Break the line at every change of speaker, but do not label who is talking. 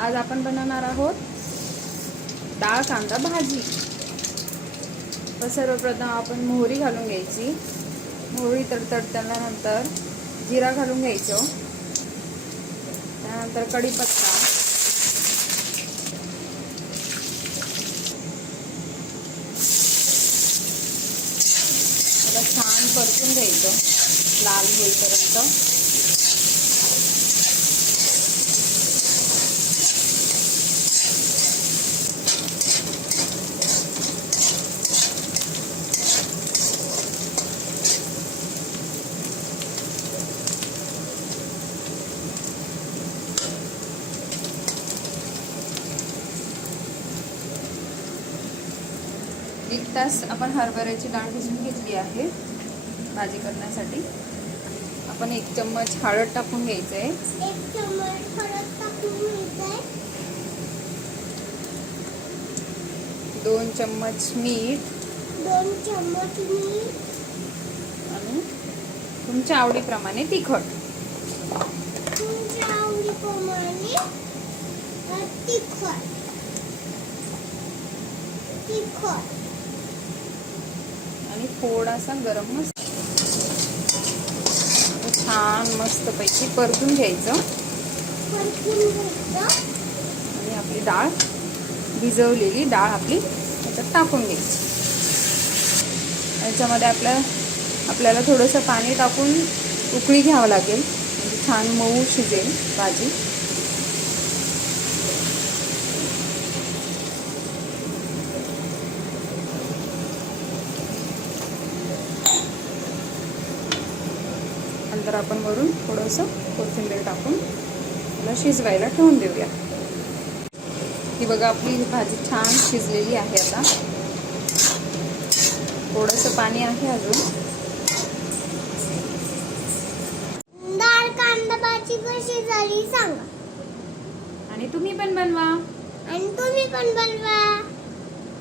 आज आपण बनवणार आहोत डाळ कांदा भाजी. तर सर्वप्रथम आपण मोहरी घालून घ्यायची. मोहरी तडतडल्यानंतर जिरा घालून घ्यायचं. त्यानंतर कढीपत्ता. छान परतून घ्यायचं लाल होईपर्यंत. एक तास आपण हरभऱ्याची डाळ भिजवून घेतली आहे भाजी करण्यासाठी. आपण एक चम्मच हळद टाकून घ्यायचं आहे दोन चम्मच मीठ.
दोन चम्मच मीठ.
आणि तुमच्या आवडीप्रमाणे तिखट.
तुमच्या आवडीप्रमाणे तिखट. तिखट.
आणि थोडासा गरम मसाला. छान मस्तपैकी परतून घ्यायचं
परतून घ्यायचं.
आणि आपली डाळ भिजवलेली डाळ आपली त्याच्यात टाकून घ्यायची. याच्यामध्ये आपल्या आपल्याला थोडंसं पाणी टाकून उकळी घ्यावं लागेल. म्हणजे छान मऊ शिजेल भाजी. नंतर आपण वरून थोडंसं कोथिंबीर टाकून त्याला शिजवायला ठेवून देऊया. ही बघा आपली भाजी छान शिजलेली आहे आता. थोडंसं पाणी आहे अजून.
डाळ कांदा भाजी कशी झाली सांगा.
आणि तुम्ही पण बनवा.
आणि तुम्ही पण बनवा.